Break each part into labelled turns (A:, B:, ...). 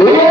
A: Yeah.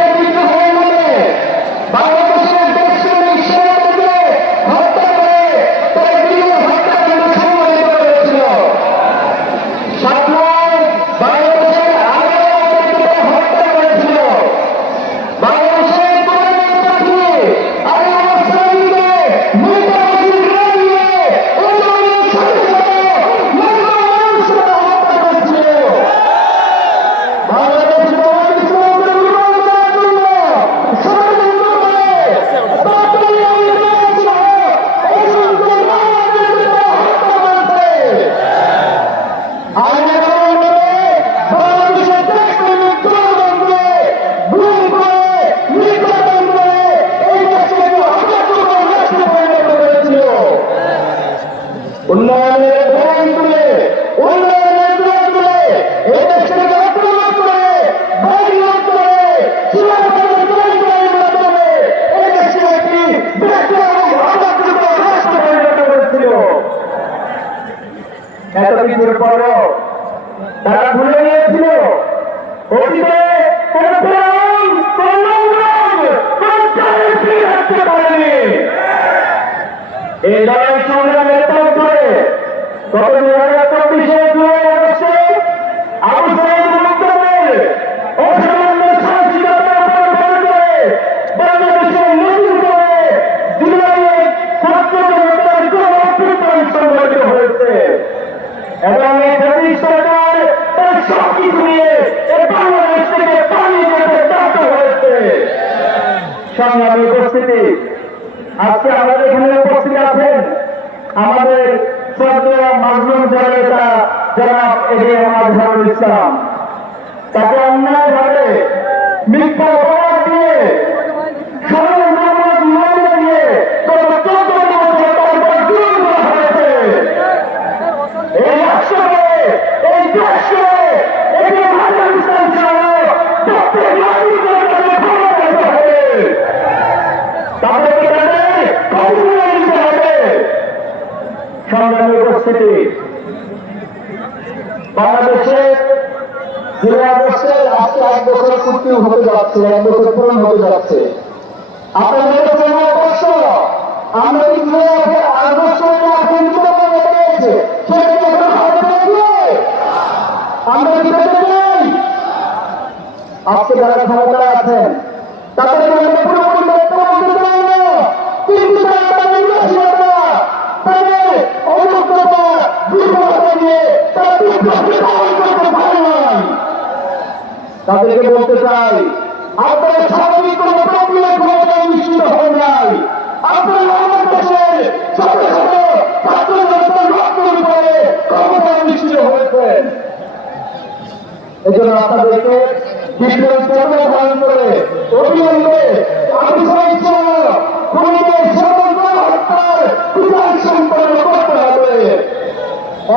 A: তারা ভুলে গিয়েছিল। এই লড়াই সংগ্রামের পরে চব্বিশে জুলাই আগস্টে আবু সাইদ মুক্তাদের অসামান্য সাহসিকতার উপর ভর করে বাংলাদেশের নতুন করে জুলাইয়ে ছাত্র জনতার গণ অভ্যুত্থান সংগঠিত হয়েছে এবং এই ব্রিটিশ সরকার তার সব কিছু নিয়ে এই বাংলাদেশ থেকে পালিয়ে যেতে বাধ্য হয়েছে সংগ্রামী উপস্থিতি আজকে আমাদের এখানে উপস্থিত আছেন তাকে অন্যায়ভাবে মিথ্যা অপবাদ দিয়ে সরল নামাজ মামলা দিয়ে গত চোদ্দ বছর তার উপর জুলুম করা হয়েছে এই রাষ্ট্রকে এই দেশকে এটি মাজহারুল ইসলাম সহ প্রত্যেক নাগরিকের কাছে ক্ষমা করতে হবে তাদেরকে তাদের কবুলে নিতে হবে সংগ্রামী উপস্থিতি। বাংলাদেশে জুলাই আগস্টের আজকে এক বছর এক বছর আমার প্রশ্ন আমরা কি জুলাই আগস্ট কিন্তু পেয়েছে সেটা কি এখন হাতে পেয়েছে আমরা কি পেতে চাই আজকে যারা ক্ষমতায় আছেন তাদেরকে আমরা পুরোপুরি দায়িত্ব বলতে চাই না কিন্তু তারা নির্বাচনতা তাদের অযোগ্যতা দুর্বলতা নিয়ে তারা বিপ্লবকে পালন করতে পারে নাই তাদেরকে বলতে চাই আপনারা স্বাভাবিক কোন প্রক্রিয়া ক্ষমতায় নিশ্চিত হন নাই। আপনারা আমাদের দেশের ছোট ছোট ছাত্রদের জনতার রক্তের উপরে ক্ষমতায় নিশ্চিত হয়েছেন এজন্য আপনাদেরকে বিপ্লব পর্ব ধারণ করে অবিলম্বে আমি চাইছিল খুনিদের সমগ্র হত্যার বিচার সম্পন্ন করতে হবে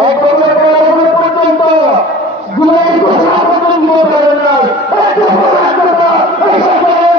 A: এক বছর পর পর্যন্ত জুলাই ঘোষণা পর্যন্ত পারে নাই এক অপরাধতা এই সরকারের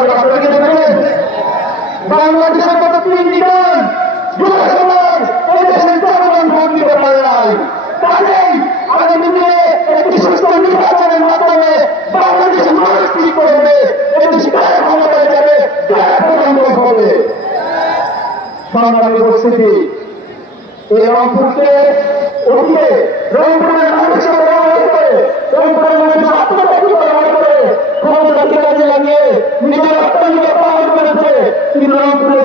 A: চেষ্টা করে আপনারা কি দেখেন বাংলাদেশের তিনটি দল যুব? সমাজ জনগণ ভোট দিতে পারে মানুষকে ব্যবহার করে রংপুরের মানুষ আত্মঘাতী ব্যবহার করে ক্ষমতাকে কাজে লাগিয়ে নিজের অর্থনীতিকে পালন করেছে কিন্তু রংপুরের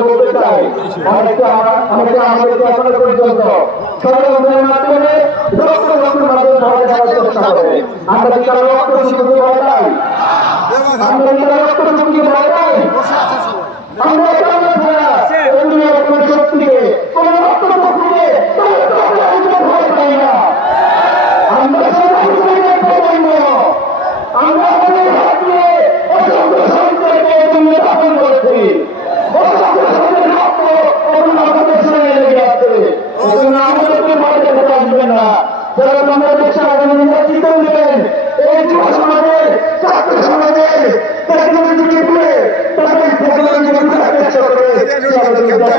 A: করতে চাই। আমাদেরকে আমাদেরকে আমাদেরকে এখনও পর্যন্ত। ষড়যন্ত্রের মাধ্যমে রক্ত রক্তের আমরা রক্ত রক্ত আমরা কেমন ছাড়া অন্য কোনো শক্তিকে কোনো রক্ত তাকে নিজেকে তুলে তাকে ভগবান জীবন করার চেষ্টা করে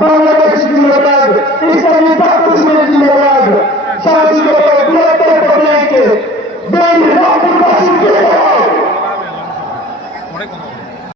A: বাংলাদেশ জিন্দাবাদ ইসলামী ছাত্রশিবির জিন্দাবাদ সারা বিগত বৃহত্তর প্রদেশকে বেআইনি রাজনীতি